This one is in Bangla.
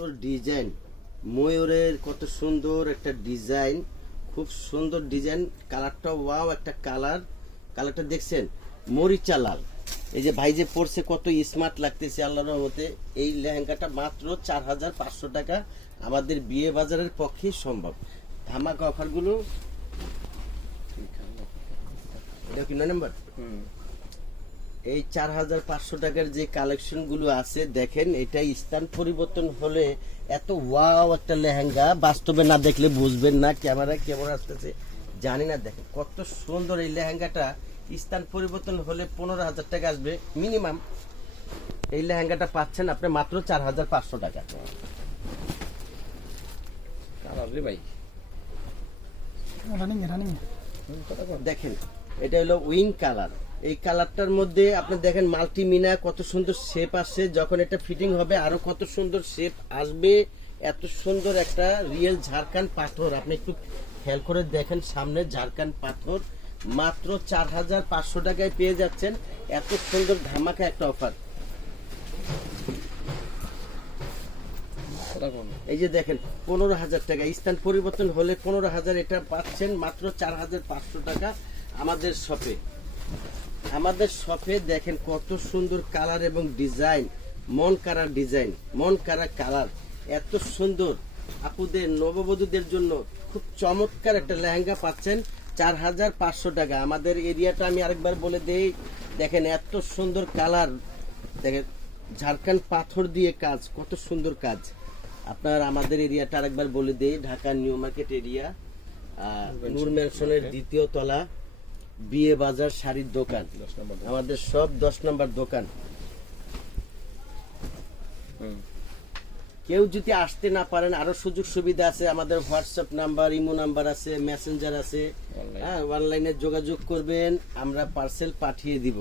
সুন্দর ডিজাইন, ময়ূরের কত সুন্দর একটা ডিজাইন, খুব সুন্দর ডিজাইন, কালারটা ওয়াও একটা কালারটা দেখছেন মরিচা লাল। এই যে ভাই যে পরছে কত স্মার্ট লাগতেছে আল্লাহর রহমতে। এই লেহেঙ্গাটা মাত্র 4500 টাকা, আমাদের বিয়ে বাজারের পক্ষেই সম্ভব। ধামাকা অফারগুলো এটা কি 9 নাম্বার? এই 4500 টাকার যে কালেকশন গুলো আছে দেখেন, এটা স্থান পরিবর্তন হলে এত ওয়াও একটা লেহেঙ্গা, বাস্তবে না দেখলে বুঝবেন না ক্যামেরা কেমন আসতেছে জানি না। দেখেন কত সুন্দর এই লেহেঙ্গাটা, স্থান পরিবর্তন হলে 15,000 টাকা আসবে মিনিমাম। এই লেহেঙ্গাটা পাচ্ছেন আপনি মাত্র 4500 টাকা। ভাই দেখেন এটা হলো উইন কালার। এই কালারটার মধ্যে আপনি দেখেন মাল্টিমিনা কত সুন্দর শেপ আসছে, যখন এটা ফিটিং হবে আরো কত সুন্দর শেপ আসবে। এত সুন্দর একটা রিয়েল ঝাড়খান্ড পাথর, আপনি একটু খেয়াল করে দেখেন সামনে ঝাড়খান্ড পাথর, মাত্র 4500 টাকায় পেয়ে যাচ্ছেন। এত সুন্দর ধামাকা একটা অফার। এই যে দেখেন 15,000 টাকা, স্থান পরিবর্তন হলে 15,000, এটা পাচ্ছেন মাত্র 4500 টাকা আমাদের শপে। আমাদের শপে দেখেন কত সুন্দর কালার এবং ডিজাইন, মন কারা ডিজাইন, মন কারা কালার, এত সুন্দর। আপুদের নববধূদের জন্য খুব চমৎকার একটা লেহেঙ্গা পাচ্ছেন 4500 টাকা। আমাদের এরিয়াটা আমি আরেকবার বলে দেই, দেখেন এত সুন্দর কালার, দেখেন ঝাড়খণ্ড পাথর দিয়ে কাজ, কত সুন্দর কাজ। আপনার আমাদের এরিয়াটা আরেকবার বলে দেই, ঢাকা নিউ মার্কেট এরিয়া, নূর ম্যানশনের 2য় তলা, বিয়ে বাজার শাড়ির দোকান, আমাদের সব 10 নম্বর দোকান। কেউ যদি আসতে না পারেন আরো সুযোগ সুবিধা আছে, আমাদের হোয়াটসঅ্যাপ নাম্বার, ইমো নাম্বার আছে, মেসেঞ্জার আছে, হ্যাঁ অনলাইনে যোগাযোগ করবেন, আমরা পার্সেল পাঠিয়ে দিব।